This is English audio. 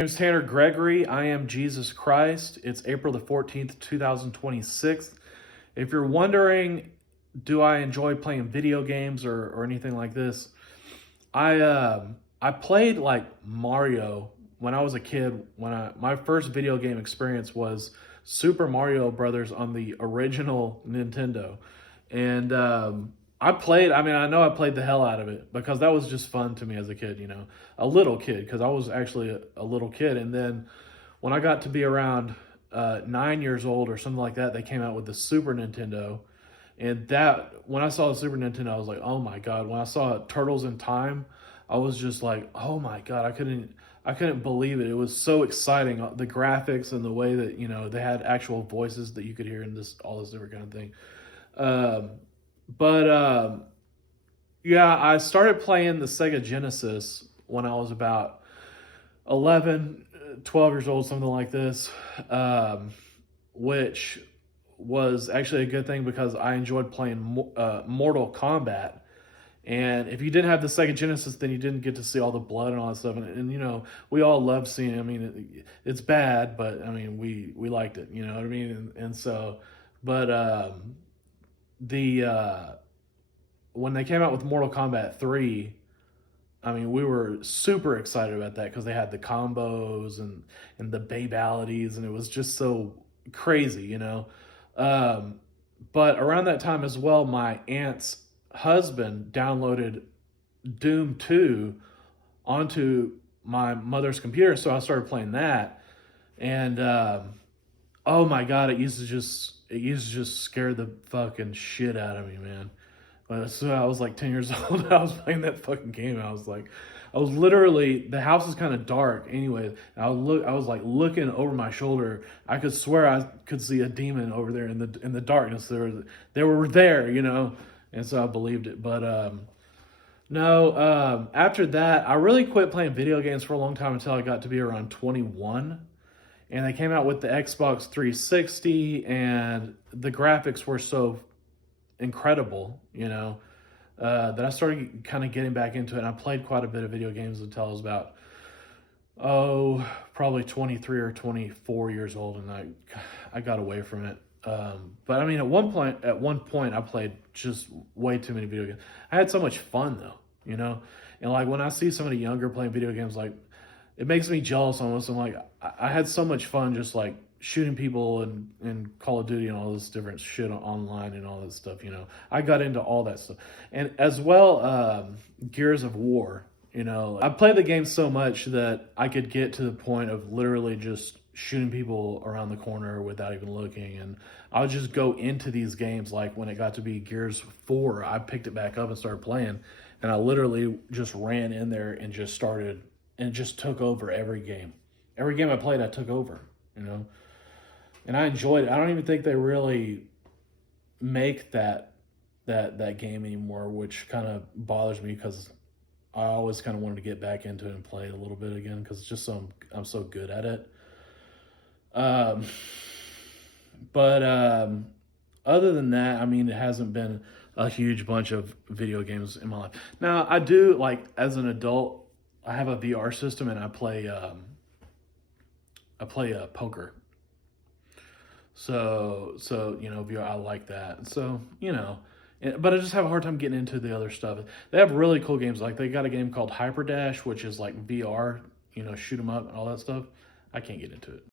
My name is Tanner Gregory. I am Jesus Christ. It's April the 14th, 2026. If you're wondering, do I enjoy playing video games or anything like this? I played like Mario when I was a kid. My first video game experience was Super Mario Brothers on the original Nintendo, and I played. I mean, I know I played the hell out of it because that was just fun to me as a kid. A little kid, because I was actually a little kid. And then when I got to be around 9 years old or something like that, they came out with the Super Nintendo. And that when I saw the Super Nintendo, I was like, oh my God. When I saw Turtles in Time, I was just like, oh my God, I couldn't believe it. It was so exciting. The graphics and the way that, they had actual voices that you could hear in all this different kind of thing. Um, but yeah, I started playing the Sega Genesis when I was about 11, 12 years old, something like this, um, which was actually a good thing because I enjoyed playing Mortal Kombat. And if you didn't have the Sega Genesis, then you didn't get to see all the blood and all that stuff. And we all love seeing. I mean, it's bad, but I mean, we liked it. You know what I mean? And so, but the when they came out with Mortal Kombat 3, I mean, we were super excited about that because they had the combos and the babalities, and it was just so crazy. Um, but around that time as well, my aunt's husband downloaded Doom 2 onto my mother's computer, so I started playing that. And oh my God, it used to just scare the fucking shit out of me, man. So I was like 10 years old. I was playing that fucking game. And I was literally, the house is kind of dark anyway. And I was like looking over my shoulder. I could swear I could see a demon over there in the darkness. They were there. And so I believed it. But no, after that, I really quit playing video games for a long time until I got to be around 21. And they came out with the Xbox 360, and the graphics were so incredible, that I started kind of getting back into it. And I played quite a bit of video games until I was about, probably 23 or 24 years old, and I got away from it. But I mean, at one point, I played just way too many video games. I had so much fun though. And like when I see somebody younger playing video games, like it makes me jealous almost. I'm like, I had so much fun just like shooting people and Call of Duty and all this different shit online and all that stuff. I got into all that stuff. And as well, Gears of War. I played the game so much that I could get to the point of literally just shooting people around the corner without even looking. And I would just go into these games. Like when it got to be Gears 4, I picked it back up and started playing. And I literally just ran in there and just started and just took over every game. Every game I played, I took over. And I enjoyed it. I don't even think they really make that game anymore, which kind of bothers me because I always kind of wanted to get back into it and play it a little bit again because it's just I'm so good at it. Um, but other than that, I mean, it hasn't been a huge bunch of video games in my life. Now, I do like as an adult, I have a VR system and I play poker. So VR, I like that. But I just have a hard time getting into the other stuff. They have really cool games. Like they got a game called Hyper Dash, which is like VR. Shoot 'em up and all that stuff. I can't get into it.